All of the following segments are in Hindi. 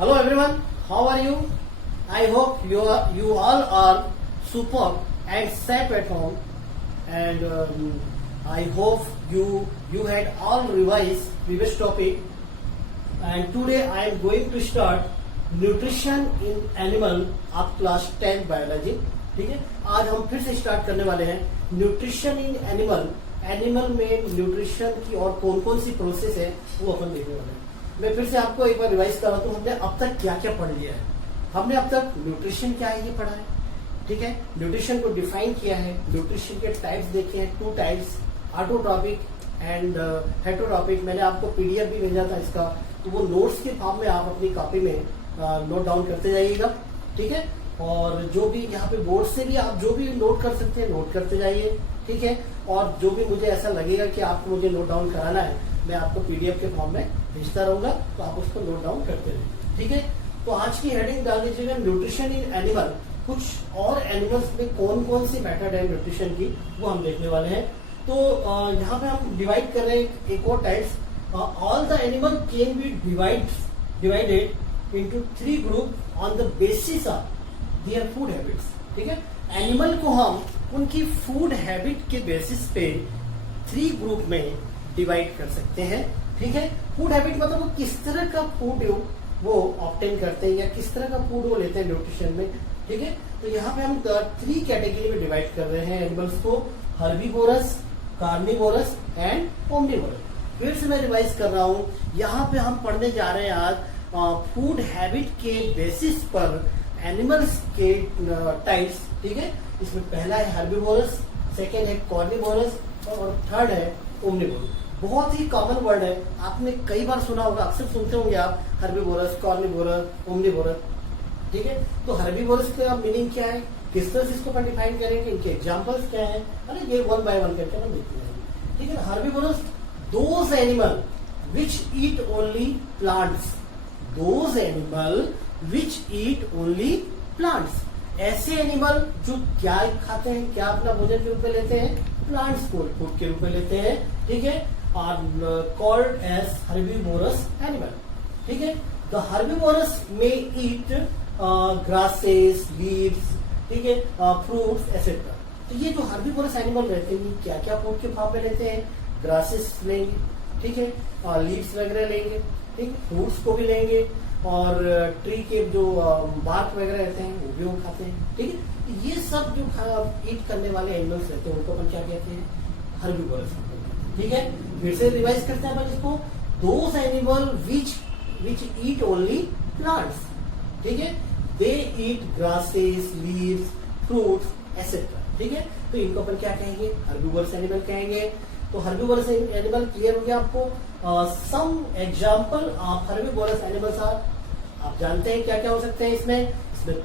Hello everyone, how are you? I hope you all are superb and safe at home, and I hope you had all revised previous topic. And today I am going to start nutrition in animal आप क्लास 10 बायोलॉजी. ठीक है, आज हम फिर से स्टार्ट करने वाले हैं न्यूट्रिशन इन एनिमल. एनिमल में न्यूट्रिशन की और कौन कौन सी प्रोसेस है वो अपन देखने वाले हैं. मैं फिर से आपको एक बार रिवाइज करा दूं, हमने अब तक क्या क्या पढ़ लिया है. हमने अब तक न्यूट्रिशन क्या है ये पढ़ा है. ठीक है, न्यूट्रिशन को डिफाइन किया है, न्यूट्रिशन के टाइप्स देखे हैं, 2 टाइप्स, ऑटोट्रॉपिक एंड हेटरोट्रॉपिक. मैंने आपको पीडीएफ भी भेजा था इसका, तो वो नोट्स के फॉर्म में आप अपनी कॉपी में नोट डाउन करते जाइएगा. ठीक है, और जो भी यहाँ पे बोर्ड से भी आप जो भी नोट कर सकते हैं नोट करते जाइए. ठीक है, और जो भी मुझे ऐसा लगेगा कि आपको मुझे नोट डाउन कराना है, मैं आपको पीडीएफ के फॉर्म में भेजता रहूंगा, तो आप उसको नोट डाउन करते रहिए. ठीक है, तो आज की हेडिंग डाल दीजिएगा न्यूट्रिशन इन एनिमल. कुछ और एनिमल्स में कौन कौन सी मेथड है न्यूट्रिशन की वो हम देखने वाले हैं. तो यहाँ पे हम डिवाइड कर रहे हैं एक और types. All the animal can be divided into 3 group on the basis of their food habits. ठीक है, एनिमल को हम उनकी फूड हैबिट के बेसिस पे 3 ग्रुप में डिवाइड कर सकते हैं. ठीक है, फूड हैबिट मतलब वो किस तरह का फूड वो ऑब्टेन करते हैं या किस तरह का फूड वो लेते हैं न्यूट्रिशन में. ठीक है, तो यहाँ पे हम 3 कैटेगरी में डिवाइड कर रहे हैं एनिमल्स को, हर्बीवोरस, कार्निवोरस एंड ओमनिवोरस. फिर से मैं रिवाइज कर रहा हूँ, यहाँ पे हम पढ़ने जा रहे हैं आज फूड हैबिट के बेसिस पर एनिमल्स के टाइप्स. ठीक है, इसमें पहला है हर्बीवोरस, सेकेंड है कार्निवोरस और थर्ड है ओमनिवोरस. बहुत ही कॉमन वर्ड है, आपने कई बार सुना होगा, अक्सर सुनते होंगे आप हर्बीवोरस, कार्निवोरस, ओमनिवोरस. ठीक है, तो हर्बीवोरस का मीनिंग क्या है, किस तरह से इसको अपन डिफाइन करेंगे, इनके एग्जाम्पल्स क्या है, अरे ये 1 बाय 1 करके हम देखते हैं. ठीक है, herbivorous those animal which eat only plants. Those animal which eat only plants. ऐसे एनिमल जो क्या खाते हैं, क्या अपना भोजन के रूप में लेते हैं, प्लांट्स को फूड के रूप में लेते हैं. ठीक है, are called as herbivorous animal. ठीक है, द हर्बीवोरस में ईट ग्रासेस, लीव्स, ठीक है, फ्रूट्स एसेट्रा. तो ये जो हर्बीवोरस एनिमल रहते हैं क्या क्या फूड के फॉर्म में लेते हैं, ग्रासेस लेंगे, ठीक है, लीव्स वगैरह लेंगे, ठीक, फ्रूट्स को भी लेंगे, और ट्री के जो बार्क वगैरह रहते हैं वो भी वो खाते हैं. ठीक है, ये सब जो ईट करने वाले एनिमल्स रहते हैं उनको अपन क्या कहते हैं, हर्बीवोरस. ठीक है, फिर से रिवाइज करते हैं अपन इसको, those animal which eat only plants. ठीक है, दे ईट ग्रासेस, लीव्स, फ्रूट्स एसेट्रा. ठीक है, तो इनको अपन क्या कहेंगे, हर्बीवोरस एनिमल कहेंगे. तो हर्बीवोरस एनिमल क्लियर हो गया आपको. Some example of herbivorous animals are, आप जानते हैं क्या क्या हो सकते हैं इसमें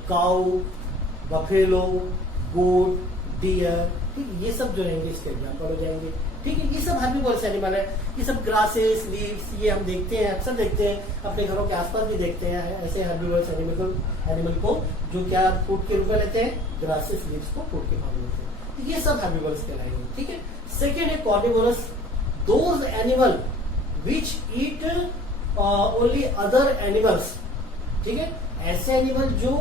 काउ, बफेलो, गोट, डियर. ठीक, ये सब जो रहेंगे इसके एग्जाम्पल हो जाएंगे. ठीक है, ये सब हर्बीवोरस एनिमल है. ये सब ग्रासेस, लीव्स ये हम देखते हैं, अक्सर देखते हैं, अपने घरों के आसपास भी देखते हैं ऐसे हर्बीवोरस एनिमल को जो क्या फूड के रूप में लेते हैं, ग्रासेस, लीव्स को फूड के फॉर्म में लेते हैं. तो ये सब हर्बीवोरस कहलाएंगे. ठीक है, सेकेंड है carnivorous, those animal which eat only other animals. ठीक है, ऐसे एनिमल जो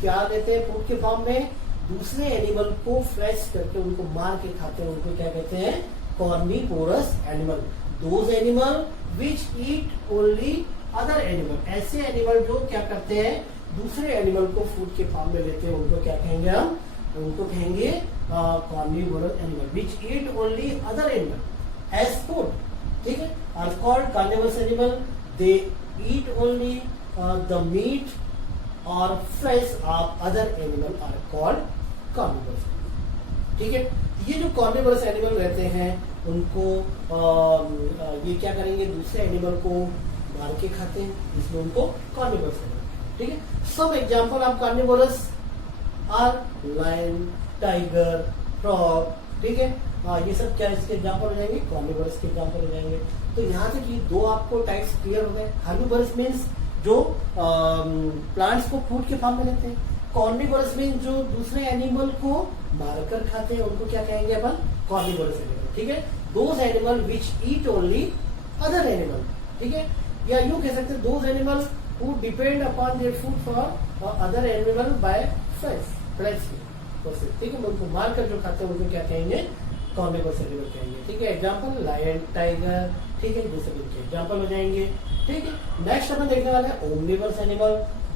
क्या देते हैं फूड के फॉर्म में, दूसरे एनिमल को फ्रेश करके उनको मार के खाते हैं, उनको क्या कहते हैं, carnivorous animal. Those animal which eat only other animal, ऐसे एनिमल जो क्या करते हैं, दूसरे एनिमल को फूड के फॉर्म में लेते हैं, उनको क्या कहेंगे हम, उनको कहेंगे carnivorous animal which eat only other animal as food. ठीक है, are called carnivorous animal. They eat only the meat और flesh of other animal are called carnivorous. ठीक है, ये जो कार्निवोरस एनिमल रहते हैं उनको ये क्या करेंगे, दूसरे एनिमल को मार के खाते हैं, इसलिए उनको कार्निवोरस एनिमल. ठीक है, सब example of carnivorous are lion, tiger, frog. ठीक है, ये सब क्या इसके एग्जाम्पल हो जाएंगे, कार्निवोरस के एग्जाम्पल हो जाएंगे. तो यहाँ तक ये 2 आपको टाइप्स क्लियर हो गए. हर्बीवोरस मीन्स जो प्लांट्स को फूड के फॉर्म में लेते हैं, कार्निवोरस मीन्स जो दूसरे एनिमल को मारकर खाते हैं, उनको क्या कहेंगे अपन, कार्निवोरस एनिमल. ठीक है, those animal which eat only other animal. ठीक है, या यूं कह सकते हैं those animal who depend upon their food for other animal by flesh. ठीक है, उनको मार कर जो खाते हैं उनको क्या कहेंगे, कार्निवोरस एनिमल कहेंगे। ठीक है, एग्जांपल लायन, टाइगर, ठीक है, दूसरे इनके एग्जांपल हो जाएंगे। ठीक है, नेक्स्ट अपन देखने वाला है omnivorous animal,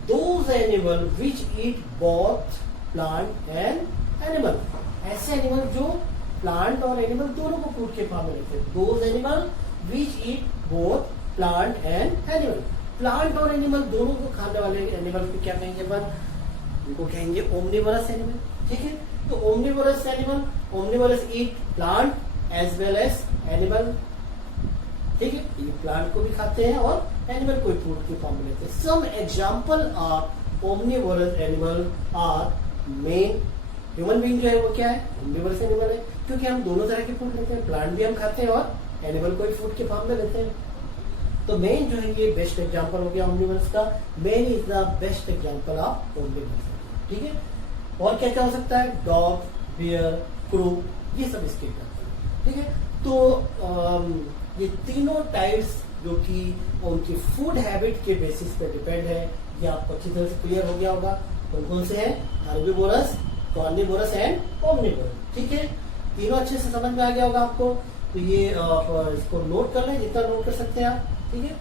those animal which eat both plant and animal. ऐसे एनिमल जो प्लांट और एनिमल दोनों को फूड के फॉर्म में लेते हैं। Those animal which eat both plant and animal. Plant और एनिमल दोनों को खाने वाले एनिमल को क्या कहेंगे अपन, उनको कहेंगे ओमनिवोरस एनिमल। ठीक है, तो omnivorous animal, omnivorous eat plant as well as animal. ठीक है, ये प्लांट को भी खाते हैं और एनिमल को फूड के फॉर्म में लेते हैं। Some example of omnivorous animal are men. Human being जो है वो क्या है, ओमनिवोरस एनिमल है, क्योंकि हम दोनों तरह के फूड लेते हैं, प्लांट भी हम खाते हैं और एनिमल को फूड के फॉर्म में लेते हैं। तो मेन जो है ये बेस्ट एग्जांपल हो गया ओमनिवोरस का। Main is the best example of omnivorous. ठीक है, और क्या क्या हो सकता है, डॉग, बियर, क्रो, ये सब इसके एग्जांपल है। ठीक है, तो ये तीनों टाइप्स जो कि उनकी फूड हैबिट के बेसिस पे डिपेंड है, ये आपको अच्छी तरह से क्लियर हो गया होगा। कौन कौन से हैं, हर्बीवोरस, कार्निवोरस एंड ओमनिवोरस। ठीक है, तीनों अच्छे से समझ में आ गया होगा आपको। तो ये आप इसको नोट कर लें, जितना नोट कर सकते हैं आप। ठीक है,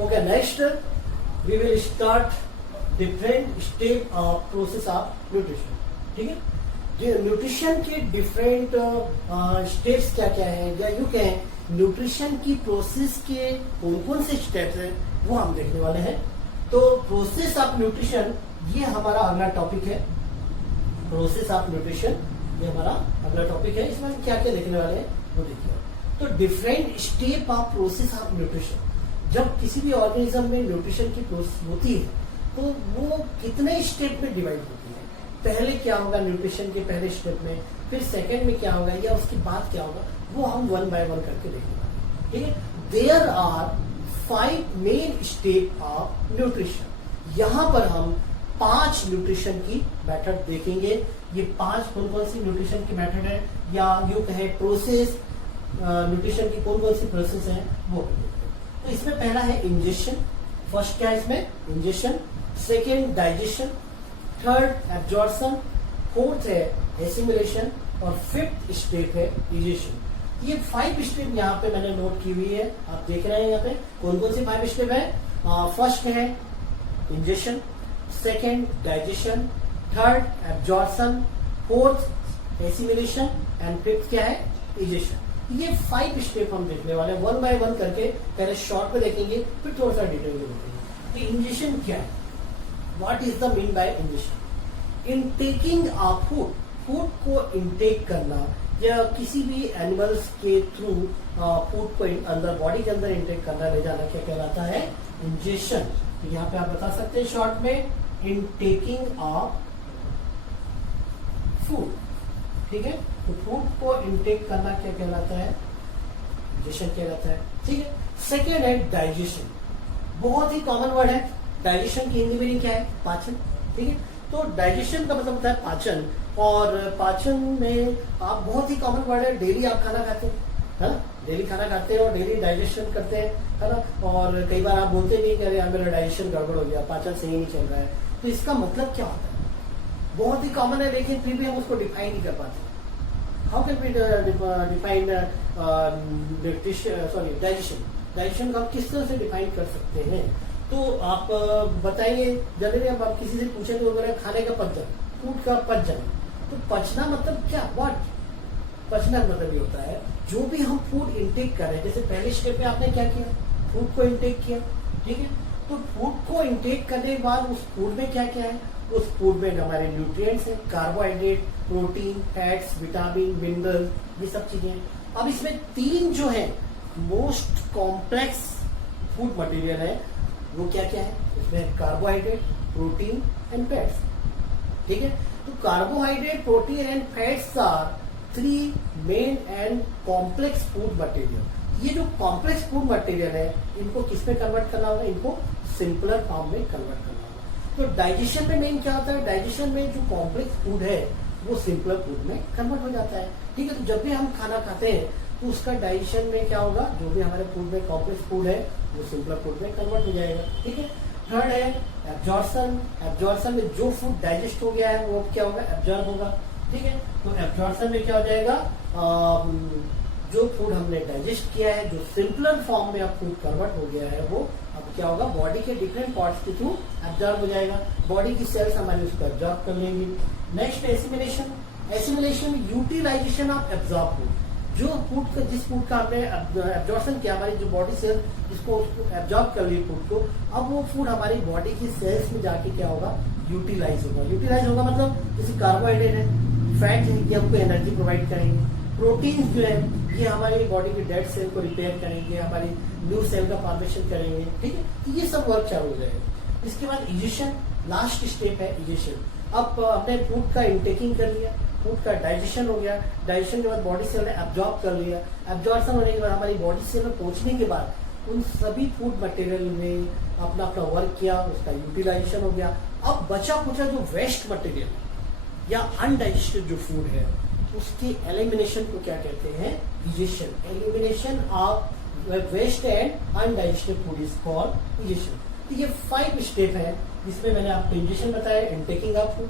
okay, next we will start different step of process of nutrition. ठीक है, जो न्यूट्रिशन के डिफरेंट स्टेप्स क्या क्या है, या यूं कहें न्यूट्रिशन की प्रोसेस के कौन कौन से स्टेप्स हैं वो हम देखने वाले हैं। तो प्रोसेस ऑफ न्यूट्रिशन ये हमारा अगला टॉपिक है। प्रोसेस ऑफ न्यूट्रिशन ये हमारा अगला टॉपिक है। इसमें हम क्या क्या देखने वाले हैं वो देखिए। तो different step of process of nutrition, जब किसी भी ऑर्गेनिज्म में न्यूट्रिशन की प्रोसेस होती है तो वो कितने स्टेप में डिवाइड होती है। पहले क्या होगा न्यूट्रिशन के पहले स्टेप में, फिर सेकंड में क्या होगा, या उसके बाद क्या होगा, वो हम वन बाय वन करके देखने वाले। ठीक है, there are 5 main step of nutrition. यहां पर हम 5 न्यूट्रिशन की मेथड देखेंगे। ये 5 कौन कौन सी न्यूट्रिशन की मेथड है, या यूं कहे प्रोसेस, न्यूट्रिशन की कौन कौन सी प्रोसेस है वो देखते हैं। तो इसमें पहला है इंजेक्शन। फर्स्ट क्या है इसमें, injection. Second digestion, third absorption, fourth है एसिमिलेशन, और फिफ्थ स्टेप है इजेशन। ये 5 स्टेप यहाँ पे मैंने नोट की हुई है, आप देख रहे हैं यहाँ पे कौन कौन से 5 स्टेप है। फर्स्ट है injection, second digestion, third absorption, fourth assimilation and fifth क्या है, इजेशन। ये 5 स्टेप हम देखने वाले हैं, वन बाय वन करके। पहले शॉर्ट में देखेंगे, फिर थोड़ा सा डिटेल में देखेंगे कि इंजेक्शन क्या है, what is the mean by injection. Intaking of food, food को इनटेक करना, या किसी भी एनिमल्स के थ्रू फूड को अंदर बॉडी के अंदर इंटेक करना, ले जाना, क्या कहलाता है, इंजेक्शन। तो यहाँ पे आप बता सकते हैं शॉर्ट में, इनटेकिंग ऑफ फूड। ठीक है, तो फूड को इनटेक करना क्या कहलाता है, इंजेक्शन कहलाता है। ठीक है, सेकेंड है डाइजेशन, बहुत ही कॉमन वर्ड है। डाइजेशन की हिंदी मीनिंग क्या है, पाचन। ठीक है, तो डाइजेशन का मतलब होता है पाचन, और पाचन में आप बहुत ही कॉमन वर्ड है, डेली आप खाना खाते हैं, है ना, डेली खाना खाते हैं और डेली डाइजेशन करते हैं, है ना। और कई बार आप बोलते नहीं कि यार मेरा डाइजेशन गड़बड़ हो गया, पाचन सही नहीं चल रहा है। तो इसका मतलब क्या होता है, बहुत ही कॉमन है, लेकिन फिर भी हम उसको डिफाइन नहीं कर पाते। How can we define digestion, digestion को आप किस तरह से डिफाइन कर सकते हैं। तो आप बताइए, जनरली अब आप किसी से पूछें तो बोले खाने का पचन, फूड का पच जाना। तो पचना मतलब क्या, व्हाट, पचना मतलब ये होता है जो भी हम फूड इंटेक कर रहे हैं। जैसे पहले स्टेप में आपने क्या किया, फूड को इंटेक किया। ठीक है, तो फूड को इंटेक करने के बाद उस फूड में क्या क्या है, उस फूड में हमारे न्यूट्रिएंट्स हैं, carbohydrate, protein, fats, vitamin, mineral, ये सब चीजें। अब इसमें 3 जो है मोस्ट कॉम्प्लेक्स फूड मटेरियल है, वो क्या क्या है, इसमें कार्बोहाइड्रेट, प्रोटीन एंड फैट्स। ठीक है, तो carbohydrate, protein and fats are 3 main and complex food material. ये जो कॉम्प्लेक्स फूड मटेरियल है, इनको किस में कन्वर्ट करना होगा, इनको सिंपलर फॉर्म में कन्वर्ट करना होगा। तो डाइजेशन में मेन क्या होता है, डाइजेशन में जो कॉम्प्लेक्स फूड है वो सिंपलर फूड में कन्वर्ट हो जाता है। ठीक है, तो जब भी हम खाना खाते हैं तो उसका डाइजेशन में क्या होगा, जो भी हमारे फूड में कॉम्प्लेक्स फूड है वो सिंपलर फूड में कन्वर्ट हो जाएगा। ठीक है, थर्ड है एब्जॉर्प्शन। एब्जॉर्प्शन में जो फूड डाइजेस्ट हो गया है वो क्या होगा, एब्जॉर्ब होगा। ठीक है, तो एब्जॉर्प्शन में क्या हो जाएगा, जो फूड हमने डाइजेस्ट किया है, जो सिंपलर फॉर्म में अब फूड कन्वर्ट हो गया है, वो अब क्या होगा, बॉडी के डिफरेंट पार्ट्स के थ्रू एब्जॉर्ब हो जाएगा। बॉडी की सेल्स हमारी उसको एब्जॉर्ब कर लेंगी। Next assimilation. Assimilation utilization of absorb food. जो फूड का, जिस फूड का हमने एब्जॉर्प्शन किया, हमारी जो बॉडी सेल जिसको एब्जॉर्ब कर ली फूड को, अब वो फूड हमारी बॉडी की सेल्स में जाके क्या होगा, यूटिलाइज होगा। यूटिलाइज होगा मतलब जैसे कार्बोहाइड्रेट है, फैट है, ये हमको एनर्जी प्रोवाइड करेंगे। प्रोटीन्स जो है ये हमारी बॉडी की डेड सेल को रिपेयर करेंगे, हमारी न्यू सेल का फॉर्मेशन करेंगे। ठीक है, तो ये सब वर्क चालू हो जाएगा। इसके बाद इजेशन, लास्ट स्टेप है इजेशन। अब हमने फूड का इंटेकिंग कर लिया, फूड का डाइजेशन हो गया, डाइजेशन के बाद बॉडी सेल ने एब्जॉर्ब कर लिया, एब्जॉर्प्शन होने के बाद हमारी बॉडी सेल में पहुंचने के बाद उन सभी फूड मटेरियल ने अपना अपना वर्क किया, उसका यूटिलाइजेशन हो गया। अब बचा कुचा जो वेस्ट मटेरियल या अनडाइजेस्टेड जो फूड है, उसकी एलिमिनेशन को क्या कहते हैं, egestion. Elimination of waste and undigested food is called egestion. तो ये 5 स्टेप है जिसमें मैंने आपको इंजेक्शन बताया, इंटेकिंग ऑफ फूड,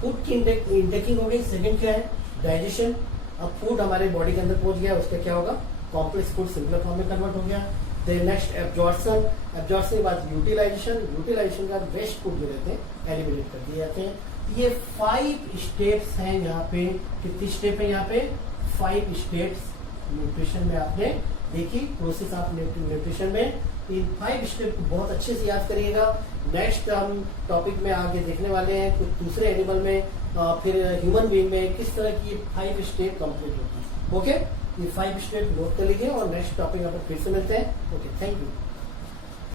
फूड की इंटेकिंग हो गई। सेकंड क्या है, डाइजेशन। अब फूड हमारे बॉडी के अंदर पहुंच गया, उसका क्या होगा, कॉम्प्लेक्स फूड सिंपलर फॉर्म में कन्वर्ट हो गया। देन नेक्स्ट एब्जॉर्प्शन, एब्जॉर्प्शन के बाद यूटिलाइजेशन, यूटिलाइजेशन के बाद वेस्ट फूड जो रहते हैं एलिमिनेट कर दिए जाते हैं। ये 5 स्टेप्स हैं यहाँ पे। कितनी स्टेप है यहाँ पे, 5 स्टेप्स न्यूट्रिशन में आपने देखी, प्रोसेस ऑफ न्यूट्रिशन में। इन 5 स्टेप को बहुत अच्छे से याद करिएगा। नेक्स्ट हम टॉपिक में आगे देखने वाले हैं कुछ दूसरे एनिमल में, फिर ह्यूमन बीइंग में किस तरह की 5 स्टेप कंप्लीट होती है। ओके, ये 5 स्टेप नोट कर लीजिए और नेक्स्ट टॉपिक यहाँ पर फिर से मिलते हैं। Okay, thank you.